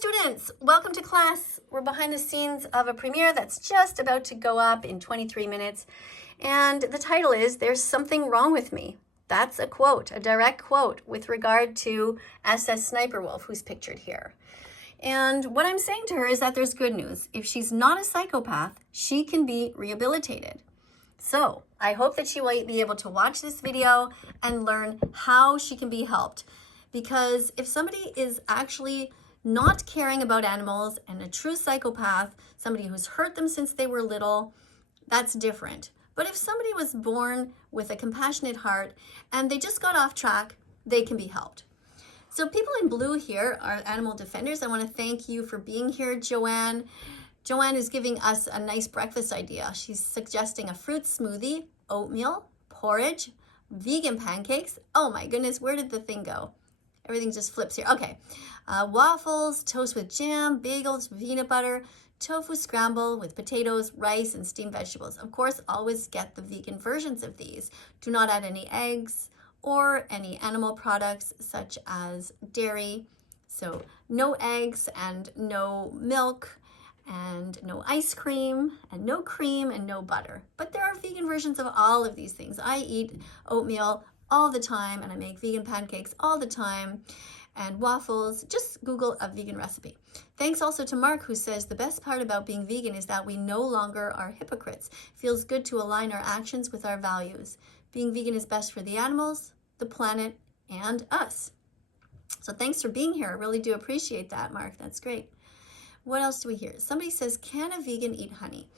students, welcome to class. We're behind the scenes of a premiere that's just about to go up in 23 minutes. And the title is, There's Something Wrong With Me. That's a quote, a direct quote with regard to SS Sniper Wolf, who's pictured here. And what I'm saying to her is that there's good news. If she's not a psychopath, she can be rehabilitated. So I hope that she will be able to watch this video and learn how she can be helped. Because if somebody is actually not caring about animals and a true psychopath, somebody who's hurt them since they were little, that's different. But if somebody was born with a compassionate heart and they just got off track, they can be helped. So people in blue here are animal defenders. I want to thank you for being here, Joanne. Joanne is giving us a nice breakfast idea. She's suggesting a fruit smoothie, oatmeal, porridge, vegan pancakes. Oh my goodness, where did the thing go? Everything just flips here. Okay. Waffles, toast with jam, bagels, peanut butter, tofu scramble with potatoes, rice, and steamed vegetables. Of course, always get the vegan versions of these. Do not add any eggs or any animal products such as dairy. So no eggs and no milk and no ice cream and no butter. But there are vegan versions of all of these things. I eat oatmeal all the time and I make vegan pancakes all the time and waffles. Just Google a vegan recipe. Thanks also to Mark, who says the best part about being vegan is that we no longer are hypocrites. Feels good to align our actions with our values. Being vegan is best for the animals, the planet, and us. So thanks for being here. I really do appreciate that, Mark. That's great. What else do we hear? Somebody says, can a vegan eat honey?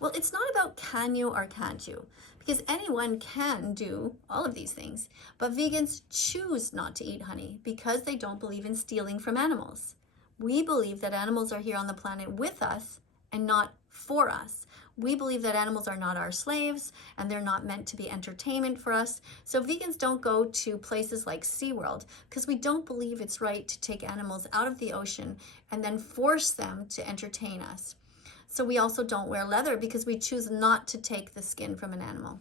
Well, it's not about can you or can't you, because anyone can do all of these things, but vegans choose not to eat honey because they don't believe in stealing from animals. We believe that animals are here on the planet with us and not for us. We believe that animals are not our slaves and they're not meant to be entertainment for us. So vegans don't go to places like SeaWorld because we don't believe it's right to take animals out of the ocean and then force them to entertain us. So we also don't wear leather because we choose not to take the skin from an animal.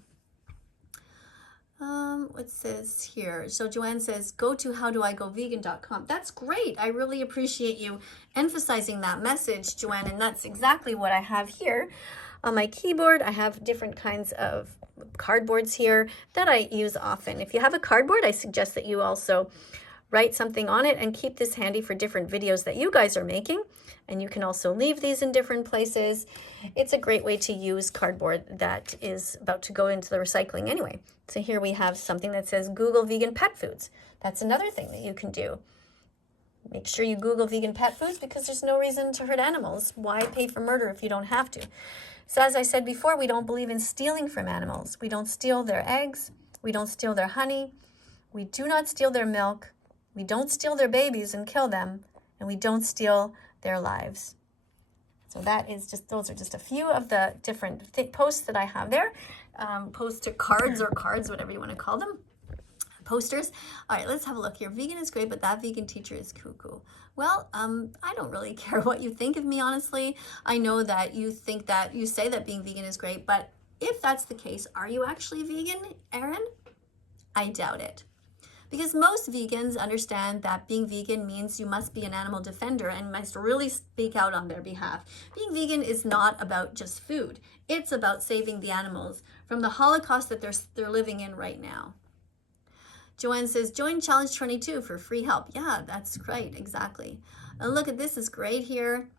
What says here? So Joanne says, go to howdoigovegan.com. That's great. I really appreciate you emphasizing that message, Joanne, and that's exactly what I have here. On my keyboard, I have different kinds of cardboards here that I use often. If you have a cardboard, I suggest that you also write something on it and keep this handy for different videos that you guys are making. And you can also leave these in different places. It's a great way to use cardboard that is about to go into the recycling anyway. So here we have something that says Google vegan pet foods. That's another thing that you can do. Make sure you Google vegan pet foods because there's no reason to hurt animals. Why pay for murder if you don't have to? So as I said before, we don't believe in stealing from animals. We don't steal their eggs. We don't steal their honey. We do not steal their milk. We don't steal their babies and kill them. And we don't steal their lives. So that is just, those are just a few of the different posts that I have there. Posts to cards or cards, whatever you want to call them. Posters. All right, let's have a look here. Vegan is great, but that vegan teacher is cuckoo. Well, I don't really care what you think of me, honestly. I know that you think that, you say that being vegan is great, but if that's the case, are you actually vegan, Erin? I doubt it. Because most vegans understand that being vegan means you must be an animal defender and must really speak out on their behalf. Being vegan is not about just food. It's about saving the animals from the holocaust that they're living in right now. Joanne says, join Challenge 22 for free help. Yeah, that's right, exactly. And look at this, is great here.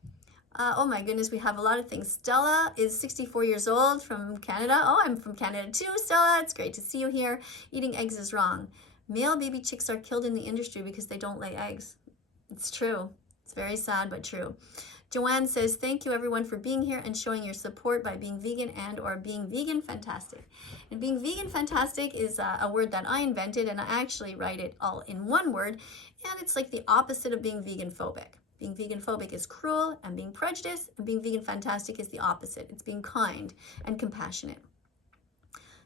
Oh my goodness, we have a lot of things. Stella is 64 years old from Canada. Oh, I'm from Canada too, Stella. It's great to see you here. Eating eggs is wrong. Male baby chicks are killed in the industry because they don't lay eggs. It's true. It's very sad, but true. Joanne says, thank you everyone for being here and showing your support by being vegan and or being vegan fantastic. And being vegan fantastic is a word that I invented, and I actually write it all in one word. And it's like the opposite of being vegan phobic. Being vegan phobic is cruel and being prejudiced, and being vegan fantastic is the opposite. It's being kind and compassionate.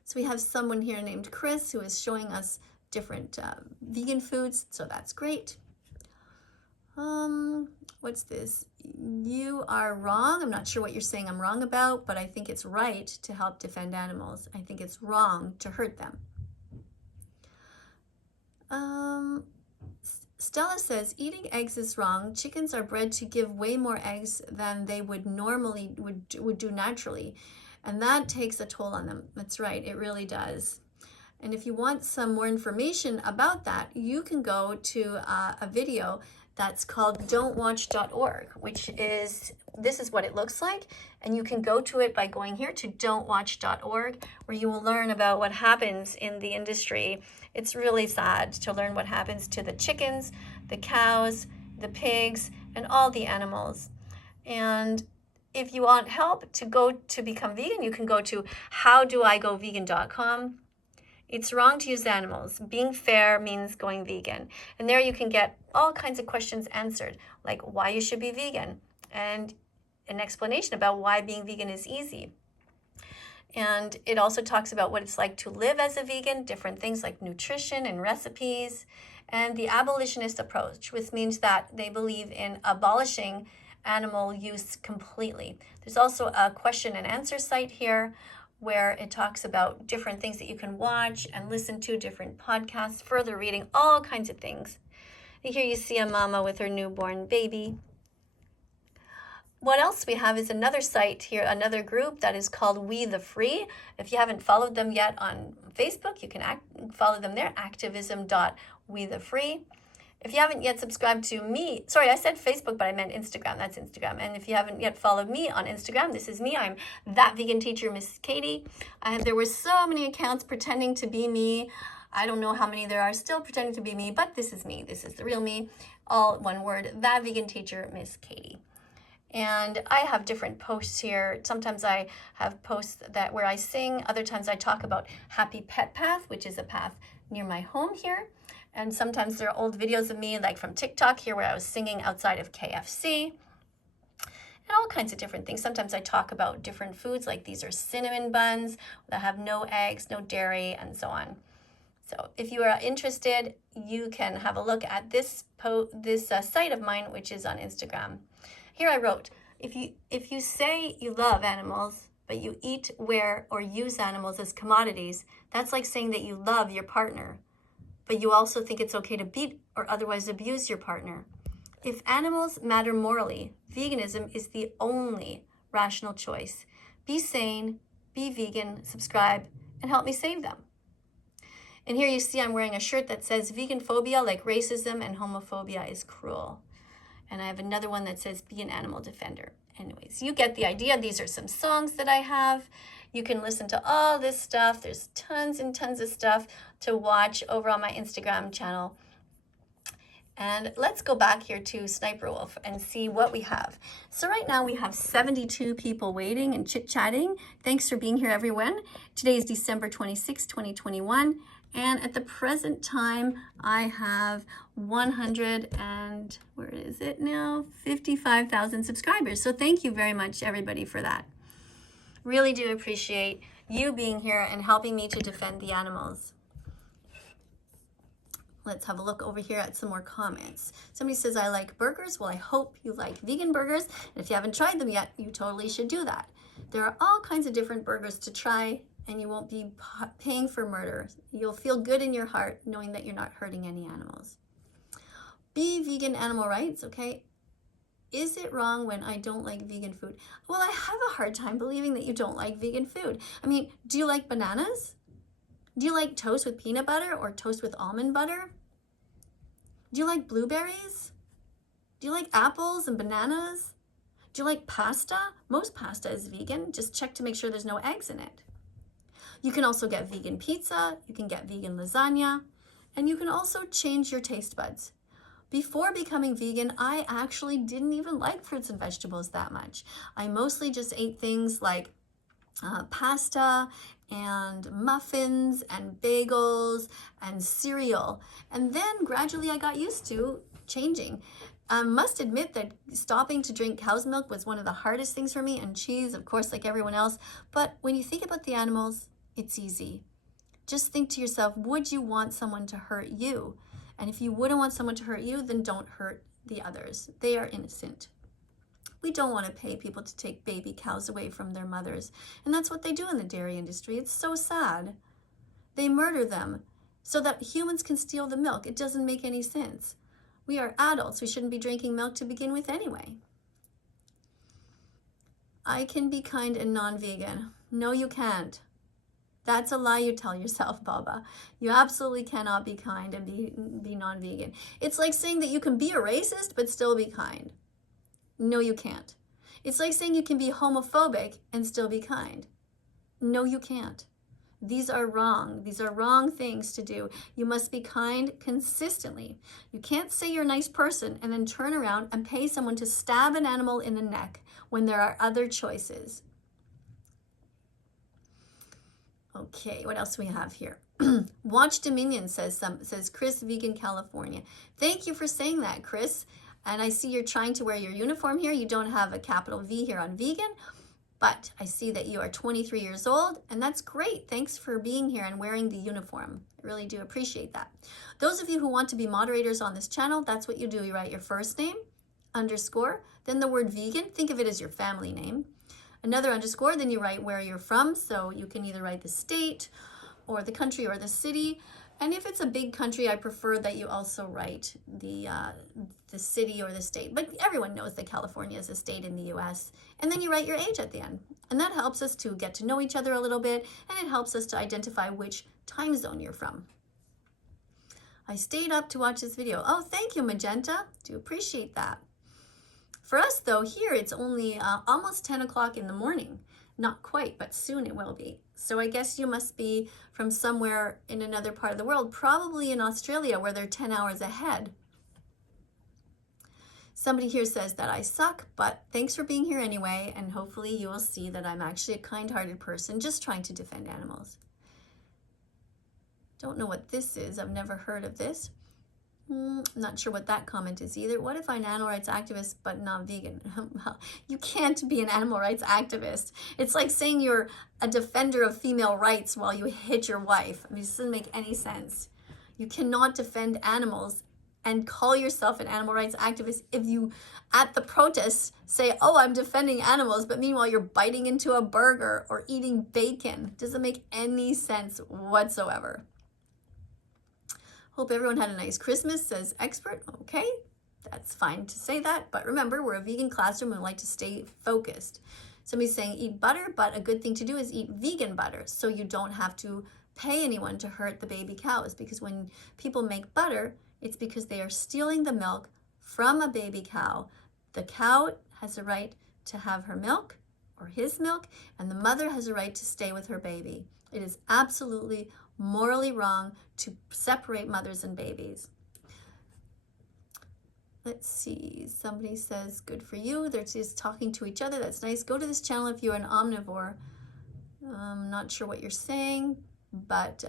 So we have someone here named Chris who is showing us different vegan foods, so that's great. What's this? You are wrong. I'm not sure what you're saying I'm wrong about, but I think it's right to help defend animals. I think it's wrong to hurt them. Stella says, eating eggs is wrong. Chickens are bred to give way more eggs than they would normally would do naturally. And that takes a toll on them. That's right, it really does. And if you want some more information about that, you can go to a video that's called don'twatch.org, which is, this is what it looks like. And you can go to it by going here to don'twatch.org, where you will learn about what happens in the industry. It's really sad to learn what happens to the chickens, the cows, the pigs, and all the animals. And if you want help to become vegan, you can go to howdoigovegan.com. It's wrong to use animals. Being fair means going vegan. And there you can get all kinds of questions answered, like why you should be vegan, and an explanation about why being vegan is easy. And it also talks about what it's like to live as a vegan, different things like nutrition and recipes, and the abolitionist approach, which means that they believe in abolishing animal use completely. There's also a question and answer site here where it talks about different things that you can watch and listen to, different podcasts, further reading, all kinds of things. And here you see a mama with her newborn baby. What else we have is another site here, another group that is called We the Free. If you haven't followed them yet on Facebook, you can follow them there, activism.wethefree. If you haven't yet subscribed to me, sorry, I said Facebook, but I meant Instagram. That's Instagram. And if you haven't yet followed me on Instagram, this is me. I'm that vegan teacher, Miss KADIE. There were so many accounts pretending to be me. I don't know how many there are still pretending to be me, but this is me. This is the real me. All one word, that vegan teacher, Miss KADIE. And I have different posts here. Sometimes I have posts where I sing. Other times I talk about Happy Pet Path, which is a path near my home here. And sometimes there are old videos of me, like from TikTok here, where I was singing outside of KFC. And all kinds of different things. Sometimes I talk about different foods, like these are cinnamon buns that have no eggs, no dairy, and so on. So if you are interested, you can have a look at this site of mine, which is on Instagram. Here I wrote, if you say you love animals, but you eat, wear, or use animals as commodities, that's like saying that you love your partner, but you also think it's okay to beat or otherwise abuse your partner. If animals matter morally, veganism is the only rational choice. Be sane, be vegan, subscribe, and help me save them. And here you see I'm wearing a shirt that says vegan phobia, like racism and homophobia, is cruel. And I have another one that says be an animal defender. Anyways, you get the idea. These are some songs that I have. You can listen to all this stuff. There's tons and tons of stuff to watch over on my Instagram channel. And let's go back here to Sniper Wolf and see what we have. So right now we have 72 people waiting and chit-chatting. Thanks for being here, everyone. Today is December 26, 2021. And at the present time, I have 55,000 subscribers. So thank you very much, everybody, for that. Really do appreciate you being here and helping me to defend the animals. Let's have a look over here at some more comments. Somebody says, I like burgers. Well, I hope you like vegan burgers. And if you haven't tried them yet, you totally should do that. There are all kinds of different burgers to try, and you won't be paying for murder. You'll feel good in your heart knowing that you're not hurting any animals. Be vegan, animal rights, okay? Is it wrong when I don't like vegan food? Well, I have a hard time believing that you don't like vegan food. I mean, do you like bananas? Do you like toast with peanut butter or toast with almond butter? Do you like blueberries? Do you like apples and bananas? Do you like pasta? Most pasta is vegan. Just check to make sure there's no eggs in it. You can also get vegan pizza. You can get vegan lasagna. And you can also change your taste buds. Before becoming vegan, I actually didn't even like fruits and vegetables that much. I mostly just ate things like pasta and muffins and bagels and cereal. And then gradually I got used to changing. I must admit that stopping to drink cow's milk was one of the hardest things for me, and cheese, of course, like everyone else. But when you think about the animals, it's easy. Just think to yourself, would you want someone to hurt you? And if you wouldn't want someone to hurt you, then don't hurt the others. They are innocent. We don't want to pay people to take baby cows away from their mothers. And that's what they do in the dairy industry. It's so sad. They murder them so that humans can steal the milk. It doesn't make any sense. We are adults. We shouldn't be drinking milk to begin with anyway. I can be kind and non-vegan. No, you can't. That's a lie you tell yourself, Baba. You absolutely cannot be kind and be non-vegan. It's like saying that you can be a racist but still be kind. No, you can't. It's like saying you can be homophobic and still be kind. No, you can't. These are wrong. These are wrong things to do. You must be kind consistently. You can't say you're a nice person and then turn around and pay someone to stab an animal in the neck when there are other choices. Okay, what else do we have here? Watch Dominion says Chris, Vegan California. Thank you for saying that, Chris. And I see you're trying to wear your uniform here. You don't have a capital V here on vegan, but I see that you are 23 years old, and that's great. Thanks for being here and wearing the uniform. I really do appreciate that. Those of you who want to be moderators on this channel, that's what you do. You write your first name, underscore, then the word vegan. Think of it as your family name. Another underscore, then you write where you're from. So you can either write the state or the country or the city. And if it's a big country, I prefer that you also write the city or the state. But everyone knows that California is a state in the US. And then you write your age at the end. And that helps us to get to know each other a little bit. And it helps us to identify which time zone you're from. I stayed up to watch this video. Oh, thank you, Magenta. Do appreciate that. For us, though, here it's only almost 10 o'clock in the morning. Not quite, but soon it will be. So I guess you must be from somewhere in another part of the world, probably in Australia, where they're 10 hours ahead. Somebody here says that I suck, but thanks for being here anyway, and hopefully you will see that I'm actually a kind-hearted person just trying to defend animals. Don't know what this is. I've never heard of this. Not sure what that comment is either. What if I'm an animal rights activist but not vegan? Well, you can't be an animal rights activist. It's like saying you're a defender of female rights while you hit your wife. I mean, this doesn't make any sense. You cannot defend animals and call yourself an animal rights activist if you, at the protests, say, oh, I'm defending animals, but meanwhile you're biting into a burger or eating bacon. Doesn't make any sense whatsoever. Hope everyone had a nice Christmas, says expert. Okay, that's fine to say that. But remember, we're a vegan classroom and we like to stay focused. Somebody's saying eat butter, but a good thing to do is eat vegan butter so you don't have to pay anyone to hurt the baby cows. Because when people make butter, it's because they are stealing the milk from a baby cow. The cow has a right to have her milk or his milk, and the mother has a right to stay with her baby. It is absolutely morally wrong to separate mothers and babies. Let's see, somebody says, good for you. They're just talking to each other. That's nice. Go to this channel if you're an omnivore. I'm not sure what you're saying, but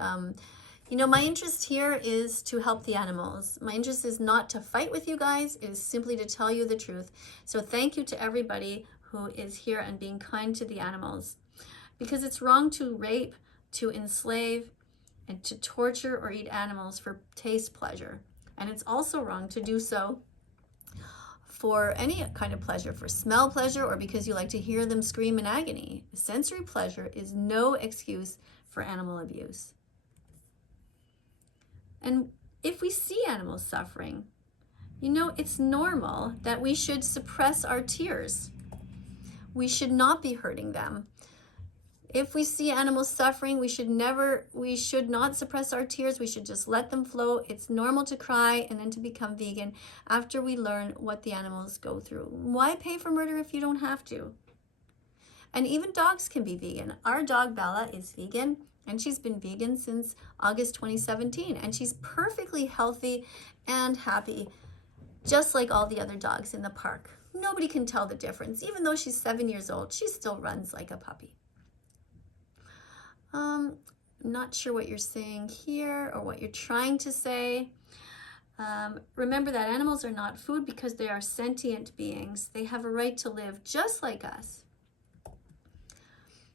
you know, my interest here is to help the animals. My interest is not to fight with you guys. It is simply to tell you the truth. So thank you to everybody who is here and being kind to the animals, because it's wrong to rape, to enslave, and to torture or eat animals for taste pleasure. And it's also wrong to do so for any kind of pleasure, for smell pleasure, or because you like to hear them scream in agony. Sensory pleasure is no excuse for animal abuse. And if we see animals suffering, you know, it's normal that we should suppress our tears. We should not be hurting them. If we see animals suffering, we should not suppress our tears. We should just let them flow. It's normal to cry and then to become vegan after we learn what the animals go through. Why pay for murder if you don't have to? And even dogs can be vegan. Our dog Bella is vegan, and she's been vegan since August 2017, and she's perfectly healthy and happy, just like all the other dogs in the park. Nobody can tell the difference. Even though she's 7 years old, she still runs like a puppy. Not sure what you're saying here or what you're trying to say. Remember that animals are not food because they are sentient beings. They have a right to live just like us.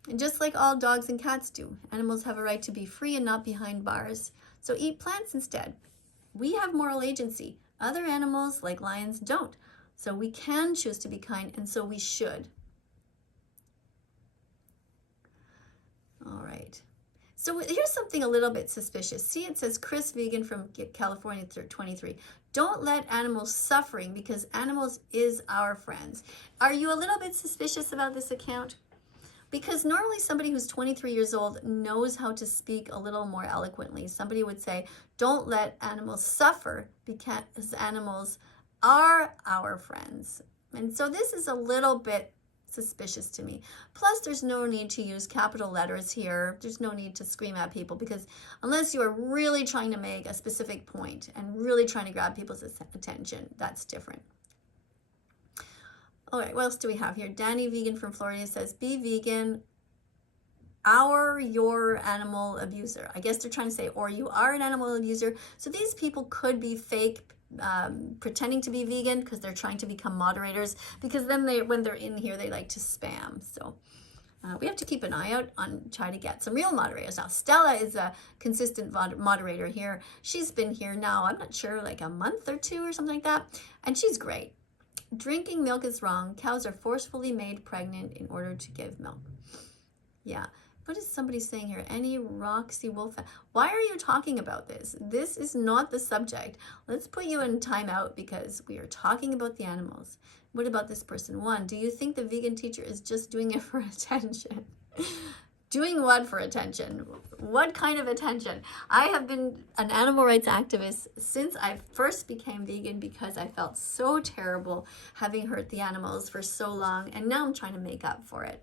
And just like all dogs and cats do, animals have a right to be free and not behind bars. So eat plants instead. We have moral agency. Other animals, like lions, don't. So we can choose to be kind, and so we should. All right. So here's something a little bit suspicious. See, it says Chris Vegan from California 23. Don't let animals suffering because animals is our friends. Are you a little bit suspicious about this account? Because normally somebody who's 23 years old knows how to speak a little more eloquently. Somebody would say, don't let animals suffer because animals are our friends. And so this is a little bit suspicious to me. Plus, there's no need to use capital letters here. There's no need to scream at people because unless you are really trying to make a specific point and really trying to grab people's attention, that's different. All right, what else do we have here? Danny Vegan from Florida says, be vegan, or your animal abuser. I guess they're trying to say, or you are an animal abuser. So these people could be fake, pretending to be vegan because they're trying to become moderators, because then when they're in here, they like to spam. So we have to keep an eye out on trying to get some real moderators. Now, Stella is a consistent moderator here. She's been here now, I'm not sure, like a month or two or something like that, and she's great. Drinking milk is wrong. Cows are forcefully made pregnant in order to give milk. Yeah. What is somebody saying here? Any Roxy Wolf? Why are you talking about this? This is not the subject. Let's put you in timeout because we are talking about the animals. What about this person? 1, do you think the vegan teacher is just doing it for attention? Doing what for attention? What kind of attention? I have been an animal rights activist since I first became vegan because I felt so terrible having hurt the animals for so long, and now I'm trying to make up for it.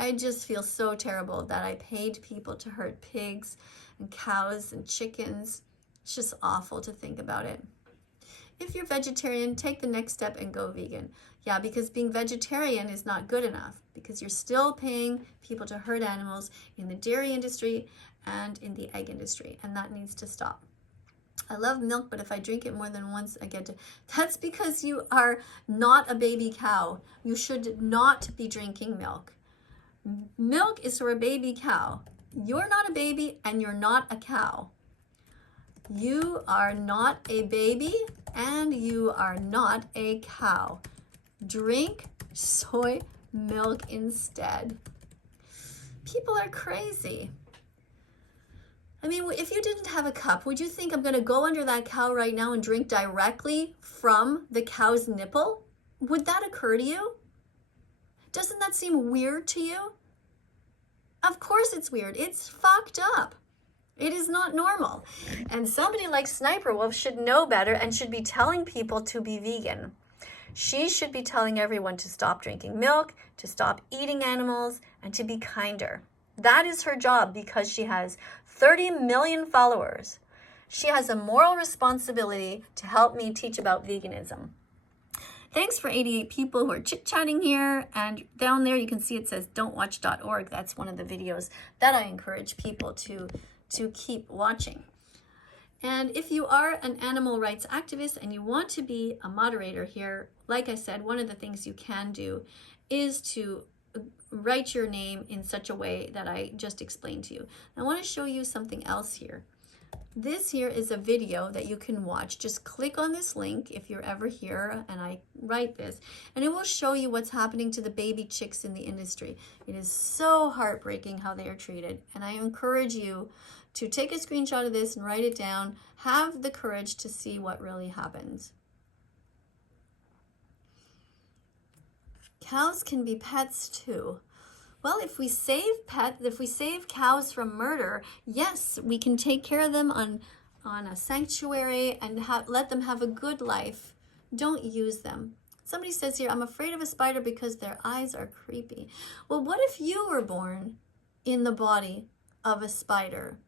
I just feel so terrible that I paid people to hurt pigs and cows and chickens. It's just awful to think about it. If you're vegetarian, take the next step and go vegan. Yeah, because being vegetarian is not good enough because you're still paying people to hurt animals in the dairy industry and in the egg industry, and that needs to stop. I love milk, but if I drink it more than once, I get to... That's because you are not a baby cow. You should not be drinking milk. Milk is for a baby cow. You're not a baby and you're not a cow. You are not a baby and you are not a cow. Drink soy milk instead. People are crazy. I mean, if you didn't have a cup, would you think I'm going to go under that cow right now and drink directly from the cow's nipple? Would that occur to you? Doesn't that seem weird to you? Of course it's weird. It's fucked up. It is not normal. And somebody like Sniper Wolf should know better and should be telling people to be vegan. She should be telling everyone to stop drinking milk, to stop eating animals, and to be kinder. That is her job because she has 30 million followers. She has a moral responsibility to help me teach about veganism. Thanks for 88 people who are chit-chatting here, and down there you can see it says don'twatch.org. That's one of the videos that I encourage people to keep watching. And if you are an animal rights activist and you want to be a moderator here, like I said, one of the things you can do is to write your name in such a way that I just explained to you. I want to show you something else here. This here is a video that you can watch. Just click on this link if you're ever here and I write this, and it will show you what's happening to the baby chicks in the industry. It is so heartbreaking how they are treated, and I encourage you to take a screenshot of this and write it down. Have the courage to see what really happens. Cows can be pets too. Well, if we save cows from murder, yes, we can take care of them on a sanctuary and let them have a good life. Don't use them. Somebody says here, I'm afraid of a spider because their eyes are creepy. Well, what if you were born in the body of a spider?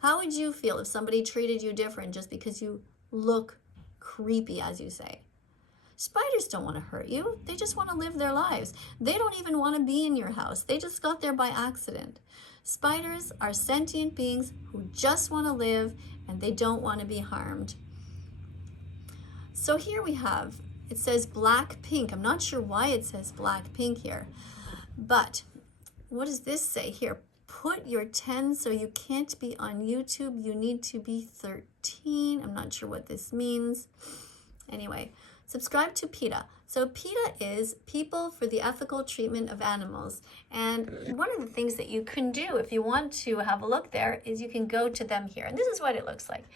How would you feel if somebody treated you different just because you look creepy, as you say? Spiders don't want to hurt you. They just want to live their lives. They don't even want to be in your house. They just got there by accident. Spiders are sentient beings who just want to live and they don't want to be harmed. So here we have, it says black pink. I'm not sure why it says black pink here, but what does this say here? Put your 10 so you can't be on YouTube. You need to be 13. I'm not sure what this means. Anyway, Subscribe to PETA. So PETA is People for the Ethical Treatment of Animals. And one of the things that you can do if you want to have a look there is you can go to them here. And this is what it looks like.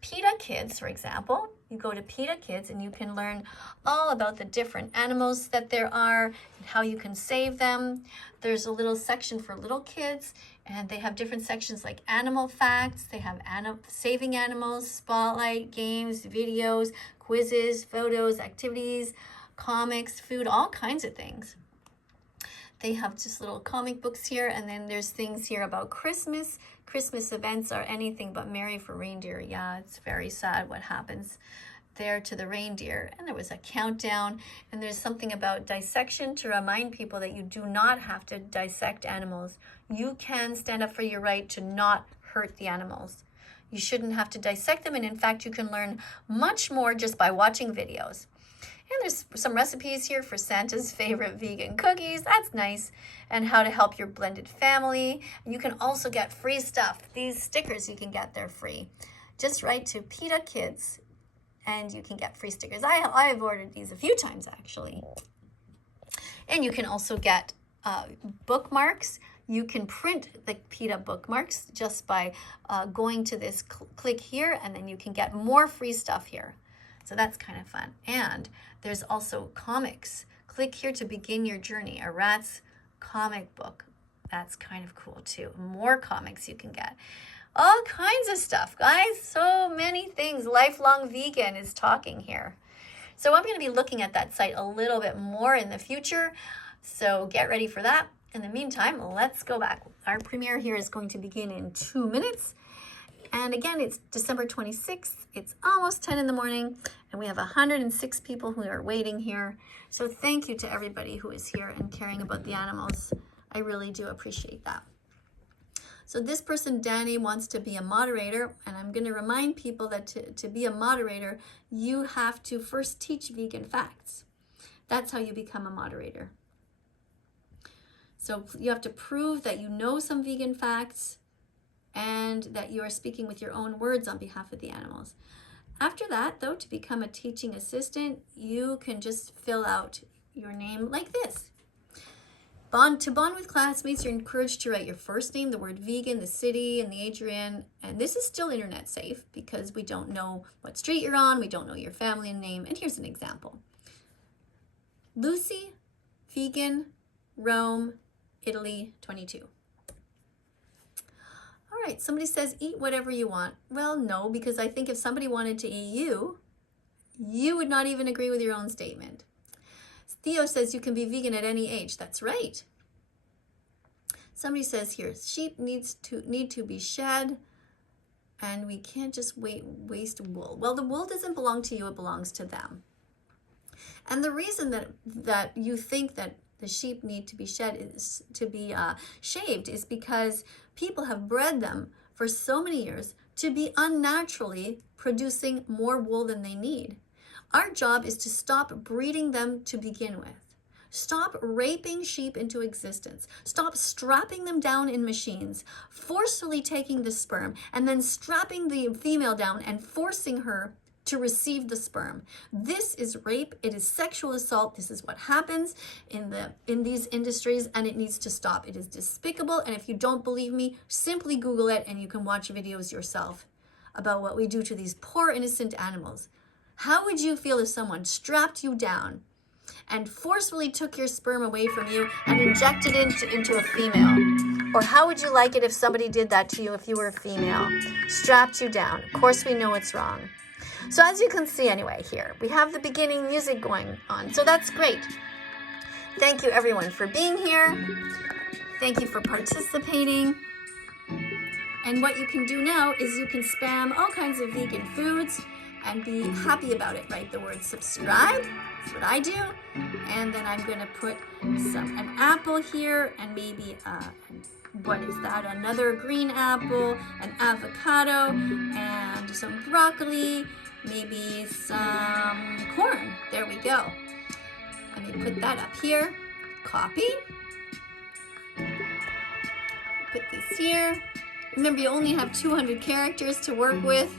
PETA Kids, for example, you go to PETA Kids and you can learn all about the different animals that there are and how you can save them. There's a little section for little kids, and they have different sections like animal facts. They have saving animals, spotlight, games, videos, quizzes, photos, activities, comics, food, all kinds of things. They have just little comic books here, and then there's things here about Christmas. Christmas events are anything but merry for reindeer. Yeah, it's very sad what happens there to the reindeer. And there was a countdown, and there's something about dissection to remind people that you do not have to dissect animals. You can stand up for your right to not hurt the animals. You shouldn't have to dissect them, and in fact, you can learn much more just by watching videos. And there's some recipes here for Santa's favorite vegan cookies. That's nice. And how to help your blended family. You can also get free stuff. These stickers you can get, they're free. Just write to PETA Kids and you can get free stickers. I've ordered these a few times actually. And you can also get bookmarks. You can print the PETA bookmarks just by going to this click here, and then you can get more free stuff here. So that's kind of fun. And there's also comics. Click here to begin your journey. A rat's comic book. That's kind of cool too. More comics you can get. All kinds of stuff, guys. So many things. Lifelong Vegan is talking here. So I'm going to be looking at that site a little bit more in the future. So get ready for that. In the meantime, let's go back. Our premiere here is going to begin in 2 minutes. And again, it's December 26th. It's almost 10 in the morning, and we have 106 people who are waiting here. So thank you to everybody who is here and caring about the animals. I really do appreciate that. So this person, Danny, wants to be a moderator, and I'm going to remind people that to be a moderator, you have to first teach vegan facts. That's how you become a moderator. So you have to prove that you know some vegan facts and that you are speaking with your own words on behalf of the animals. After that, though, to become a teaching assistant, you can just fill out your name like this. To bond with classmates, you're encouraged to write your first name, the word vegan, the city, and the age you're in. And this is still internet safe because we don't know what street you're on, we don't know your family name. And here's an example. Lucy, vegan, Rome, Italy, 22. All right, somebody says, eat whatever you want. Well, no, because I think if somebody wanted to eat you, you would not even agree with your own statement. Theo says you can be vegan at any age. That's right. Somebody says here, sheep need to be shed, and we can't just waste wool. Well, the wool doesn't belong to you, it belongs to them. And the reason that you think that the sheep need to be shed is to be shaved is because people have bred them for so many years to be unnaturally producing more wool than they need. Our job is to stop breeding them to begin with. Stop raping sheep into existence. Stop strapping them down in machines, forcefully taking the sperm, and then strapping the female down and forcing her to receive the sperm. This is rape. It is sexual assault. This is what happens in these industries, and it needs to stop. It is despicable, and if you don't believe me, simply Google it, and you can watch videos yourself about what we do to these poor innocent animals. How would you feel if someone strapped you down and forcefully took your sperm away from you and injected it into a female? Or how would you like it if somebody did that to you if you were a female? Strapped you down. Of course we know it's wrong. So as you can see anyway here, we have the beginning music going on. So that's great. Thank you everyone for being here. Thank you for participating. And what you can do now is you can spam all kinds of vegan foods and be happy about it. Write the word subscribe. That's what I do. And then I'm going to put an apple here and maybe what is that? Another green apple, an avocado, and some broccoli, maybe some corn. There we go. Let me put that up here. Copy. Put this here. Remember, you only have 200 characters to work with.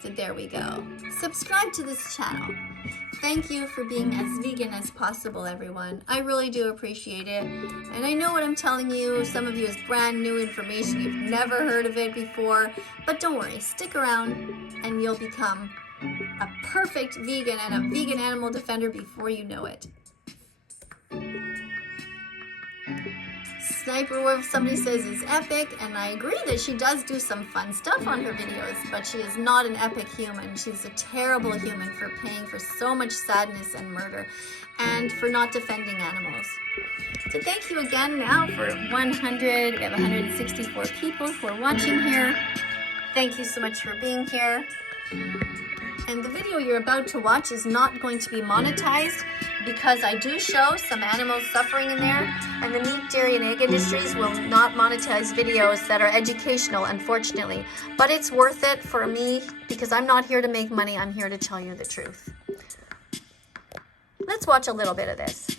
So there we go. Subscribe to this channel. Thank you for being as vegan as possible, everyone. I really do appreciate it. And I know what I'm telling you, some of you is brand new information. You've never heard of it before. But don't worry, stick around and you'll become a perfect vegan and a vegan animal defender before you know it. Sniper Wolf, somebody says, is epic, and I agree that she does do some fun stuff on her videos, but she is not an epic human. She's a terrible human for paying for so much sadness and murder, and for not defending animals. So thank you again now for 100, we have 164 people who are watching here. Thank you so much for being here. And the video you're about to watch is not going to be monetized because I do show some animals suffering in there, and the meat, dairy, and egg industries will not monetize videos that are educational, unfortunately. But it's worth it for me because I'm not here to make money, I'm here to tell you the truth. Let's watch a little bit of this.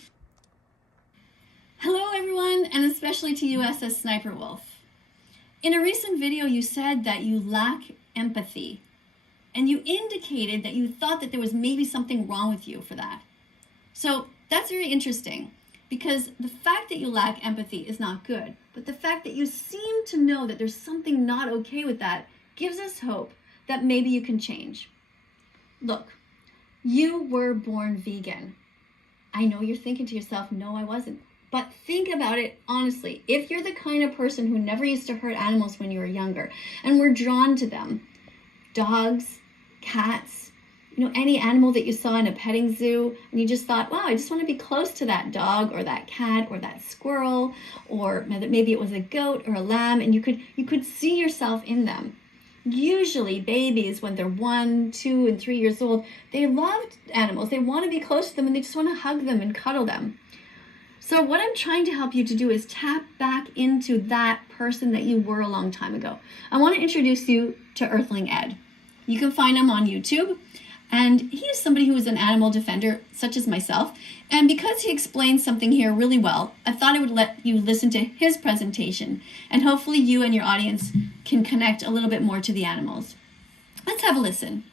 Hello everyone, and especially to you, SS Sniper Wolf. In a recent video you said that you lack empathy. And you indicated that you thought that there was maybe something wrong with you for that. So that's very interesting because the fact that you lack empathy is not good, but the fact that you seem to know that there's something not okay with that gives us hope that maybe you can change. Look, you were born vegan. I know you're thinking to yourself, no, I wasn't. But think about it honestly. If you're the kind of person who never used to hurt animals when you were younger and were drawn to them, dogs, cats, any animal that you saw in a petting zoo, and you just thought, wow, I just want to be close to that dog or that cat or that squirrel, or maybe it was a goat or a lamb, and you could see yourself in them. Usually babies, when they're 1, 2, and 3 years old, they love animals. They want to be close to them and they just want to hug them and cuddle them. So what I'm trying to help you to do is tap back into that person that you were a long time ago. I want to introduce you to Earthling Ed. You can find him on YouTube, and he is somebody who is an animal defender, such as myself, and because he explains something here really well, I thought I would let you listen to his presentation, and hopefully you and your audience can connect a little bit more to the animals. Let's have a listen.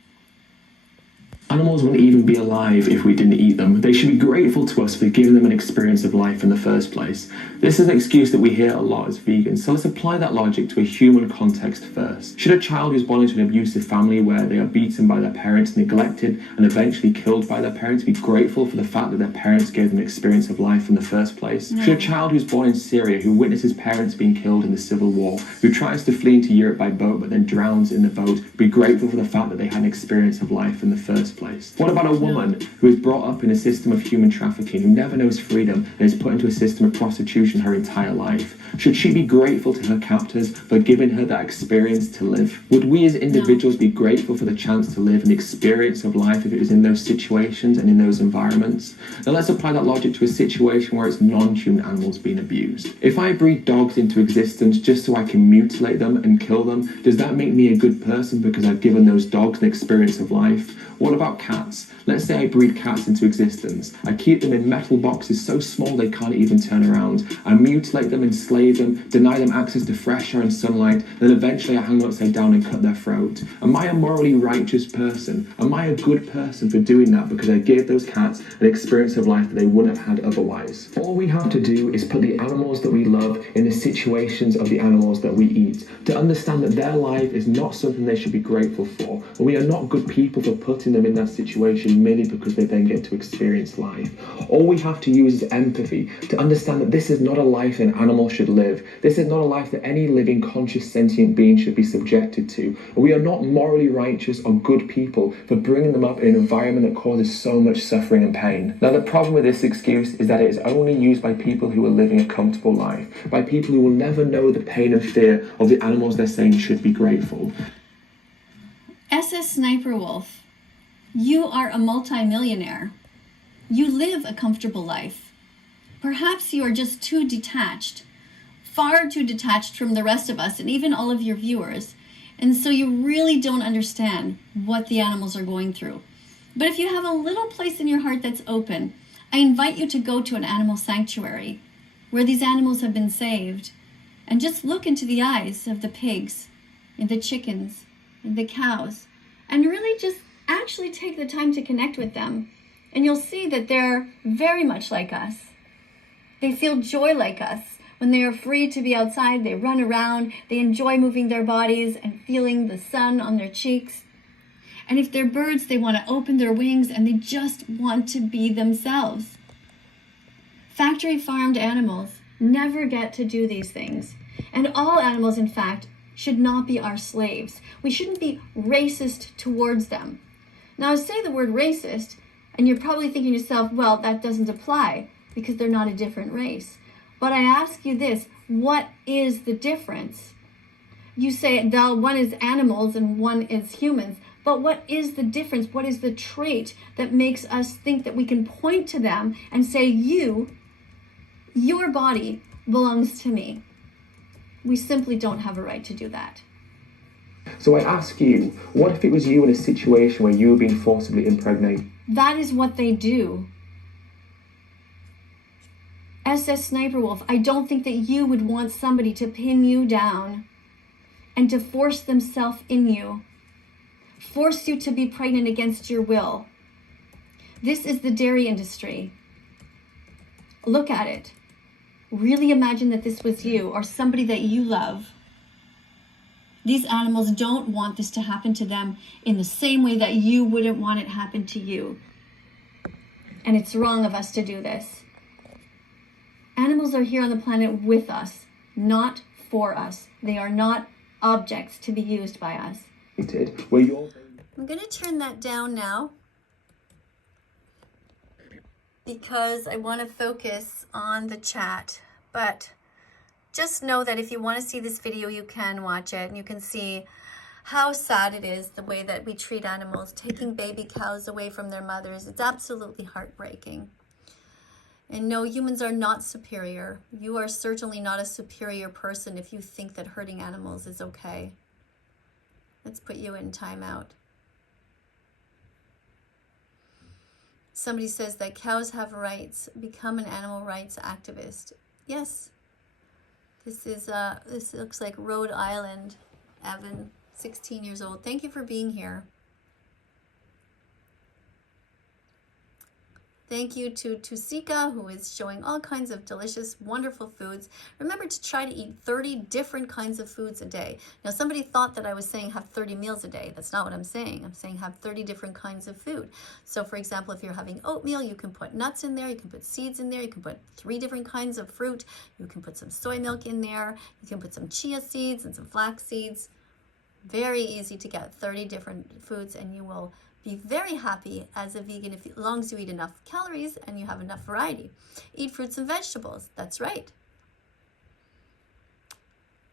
Animals wouldn't even be alive if we didn't eat them. They should be grateful to us for giving them an experience of life in the first place. This is an excuse that we hear a lot as vegans, so let's apply that logic to a human context first. Should a child who's born into an abusive family where they are beaten by their parents, neglected, and eventually killed by their parents be grateful for the fact that their parents gave them an experience of life in the first place? No. Should a child who's born in Syria, who witnesses parents being killed in the civil war, who tries to flee into Europe by boat but then drowns in the boat, be grateful for the fact that they had an experience of life in the first place? What about a woman who is brought up in a system of human trafficking, who never knows freedom and is put into a system of prostitution her entire life? Should she be grateful to her captors for giving her that experience to live? Would we as individuals be grateful for the chance to live and the experience of life if it was in those situations and in those environments? Now let's apply that logic to a situation where it's non-human animals being abused. If I breed dogs into existence just so I can mutilate them and kill them, does that make me a good person because I've given those dogs an experience of life? What about cats? Let's say I breed cats into existence. I keep them in metal boxes so small they can't even turn around. I mutilate them, enslave them, deny them access to fresh air and sunlight, then eventually I hang them upside down and cut their throat. Am I a morally righteous person? Am I a good person for doing that because I gave those cats an experience of life that they wouldn't have had otherwise? All we have to do is put the animals that we love in the situations of the animals that we eat, to understand that their life is not something they should be grateful for, and we are not good people for putting them in that situation merely because they then get to experience life. All we have to use is empathy to understand that this is not a life an animal should live. This is not a life that any living, conscious, sentient being should be subjected to. We are not morally righteous or good people for bringing them up in an environment that causes so much suffering and pain. Now, the problem with this excuse is that it is only used by people who are living a comfortable life, by people who will never know the pain and fear of the animals they're saying should be grateful. SS Sniper Wolf, you are a multi-millionaire. You live a comfortable life. Perhaps you are just too detached, far too detached from the rest of us and even all of your viewers. And so you really don't understand what the animals are going through. But if you have a little place in your heart that's open, I invite you to go to an animal sanctuary where these animals have been saved and just look into the eyes of the pigs and the chickens and the cows and really just actually take the time to connect with them And you'll see that they're very much like us. They feel joy like us. When they are free to be outside, they run around, they enjoy moving their bodies and feeling the sun on their cheeks. And if they're birds, they want to open their wings and they just want to be themselves. Factory farmed animals never get to do these things. And all animals, in fact, should not be our slaves. We shouldn't be racist towards them. Now, I say the word racist, and you're probably thinking to yourself, well, that doesn't apply because they're not a different race. But I ask you this, what is the difference? You say, well, one is animals and one is humans. But what is the difference? What is the trait that makes us think that we can point to them and say, your body belongs to me? We simply don't have a right to do that. So I ask you, what if it was you in a situation where you were being forcibly impregnated? That is what they do. SS Sniper Wolf, I don't think that you would want somebody to pin you down and to force themselves in you, force you to be pregnant against your will. This is the dairy industry. Look at it. Really imagine that this was you or somebody that you love. These animals don't want this to happen to them in the same way that you wouldn't want it happen to you. And it's wrong of us to do this. Animals are here on the planet with us, not for us. They are not objects to be used by us. I'm going to turn that down now because I want to focus on the chat. But just know that if you want to see this video, you can watch it and you can see how sad it is the way that we treat animals, taking baby cows away from their mothers. It's absolutely heartbreaking. And no, humans are not superior. You are certainly not a superior person if you think that hurting animals is okay. Let's put you in timeout. Somebody says that cows have rights. Become an animal rights activist. Yes. This looks like Rhode Island. Evan, 16 years old. Thank you for being here. Thank you to Tusika, who is showing all kinds of delicious, wonderful foods. Remember to try to eat 30 different kinds of foods a day. Now, somebody thought that I was saying have 30 meals a day. That's not what I'm saying. I'm saying have 30 different kinds of food. So, for example, if you're having oatmeal, you can put nuts in there. You can put seeds in there. You can put 3 different kinds of fruit. You can put some soy milk in there. You can put some chia seeds and some flax seeds. Very easy to get 30 different foods, and you will be very happy as a vegan as long as you eat enough calories and you have enough variety. Eat fruits and vegetables. That's right.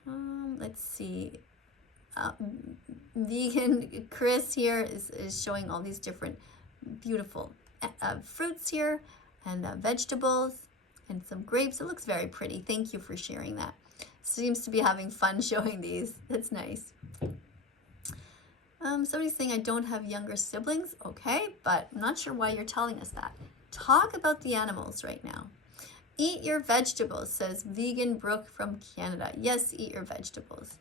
Let's see. Vegan Chris here is showing all these different beautiful fruits here and vegetables and some grapes. It looks very pretty. Thank you for sharing that. Seems to be having fun showing these. That's nice. Somebody's saying I don't have younger siblings. Okay, but I'm not sure why you're telling us that. Talk about the animals right now. Eat your vegetables, says Vegan Brooke from Canada. Yes, eat your vegetables.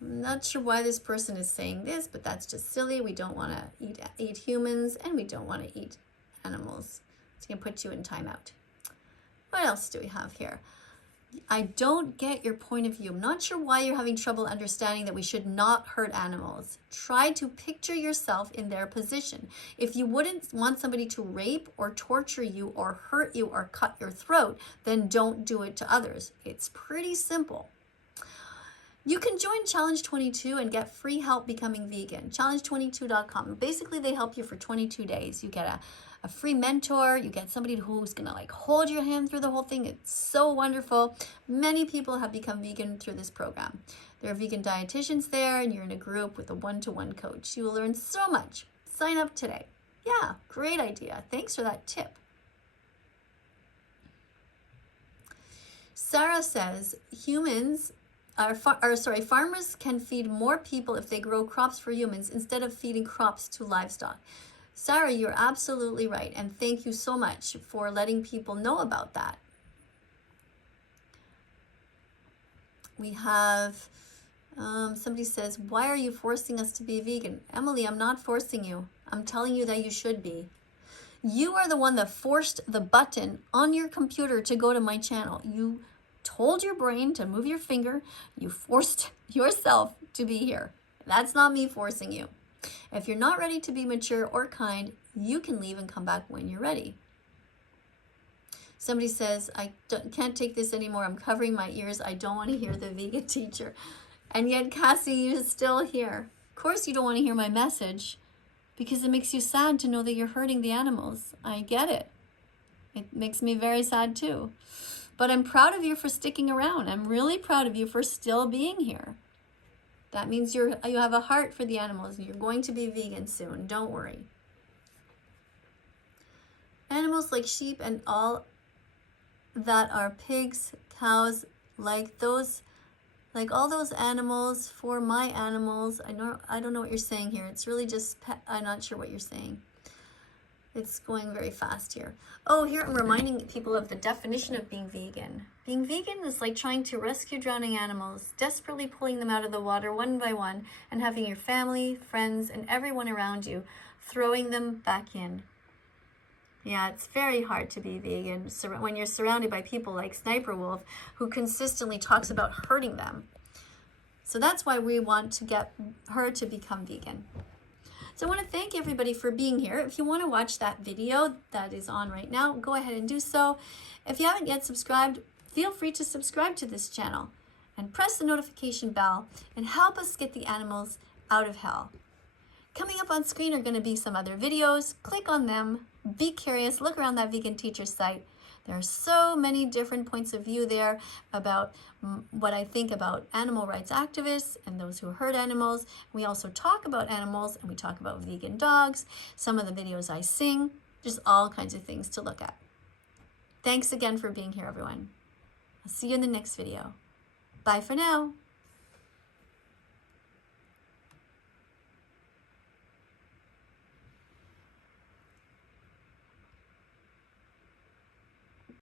I'm not sure why this person is saying this, but that's just silly. We don't want to eat humans, and we don't want to eat animals. It's going to put you in timeout. What else do we have here? I don't get your point of view. I'm not sure why you're having trouble understanding that we should not hurt animals. Try to picture yourself in their position. If you wouldn't want somebody to rape or torture you or hurt you or cut your throat, then don't do it to others. It's pretty simple. You can join Challenge 22 and get free help becoming vegan. Challenge22.com. Basically, they help you for 22 days. You get a free mentor. You get somebody who's going to hold your hand through the whole thing. It's so wonderful. Many people have become vegan through this program. There are vegan dietitians there, and you're in a group with a one-to-one coach. You will learn so much. Sign up today. Yeah, great idea. Thanks for that tip. Sarah says farmers can feed more people if they grow crops for humans instead of feeding crops to livestock. Sarah, you're absolutely right, and thank you so much for letting people know about that. We have somebody says, why are you forcing us to be vegan? Emily, I'm not forcing you. I'm telling you that you should be. You are the one that forced the button on your computer to go to my channel. You told your brain to move your finger. You forced yourself to be here. That's not me forcing you. If you're not ready to be mature or kind, you can leave and come back when you're ready. Somebody says, can't take this anymore. I'm covering my ears. I don't want to hear the vegan teacher. And yet, Cassie, you're still here. Of course you don't want to hear my message because it makes you sad to know that you're hurting the animals. I get it. It makes me very sad too. But I'm proud of you for sticking around. I'm really proud of you for still being here. That means you have a heart for the animals and you're going to be vegan soon. Don't worry. Animals like sheep and all that are pigs, cows, like all those animals for my animals. I don't know what you're saying here. It's really just I'm not sure what you're saying. It's going very fast here. Oh, here I'm reminding people of the definition of being vegan. Being vegan is like trying to rescue drowning animals, desperately pulling them out of the water one by one, and having your family, friends, and everyone around you throwing them back in. Yeah, it's very hard to be vegan when you're surrounded by people like Sniper Wolf, who consistently talks about hurting them. So that's why we want to get her to become vegan. So I want to thank everybody for being here. If you want to watch that video that is on right now, go ahead and do so. If you haven't yet subscribed, feel free to subscribe to this channel and press the notification bell and help us get the animals out of hell. Coming up on screen are going to be some other videos. Click on them. Be curious. Look around that vegan teacher site. There are so many different points of view there about what I think about animal rights activists and those who hurt animals. We also talk about animals and we talk about vegan dogs, some of the videos I sing, just all kinds of things to look at. Thanks again for being here, everyone. I'll see you in the next video. Bye for now.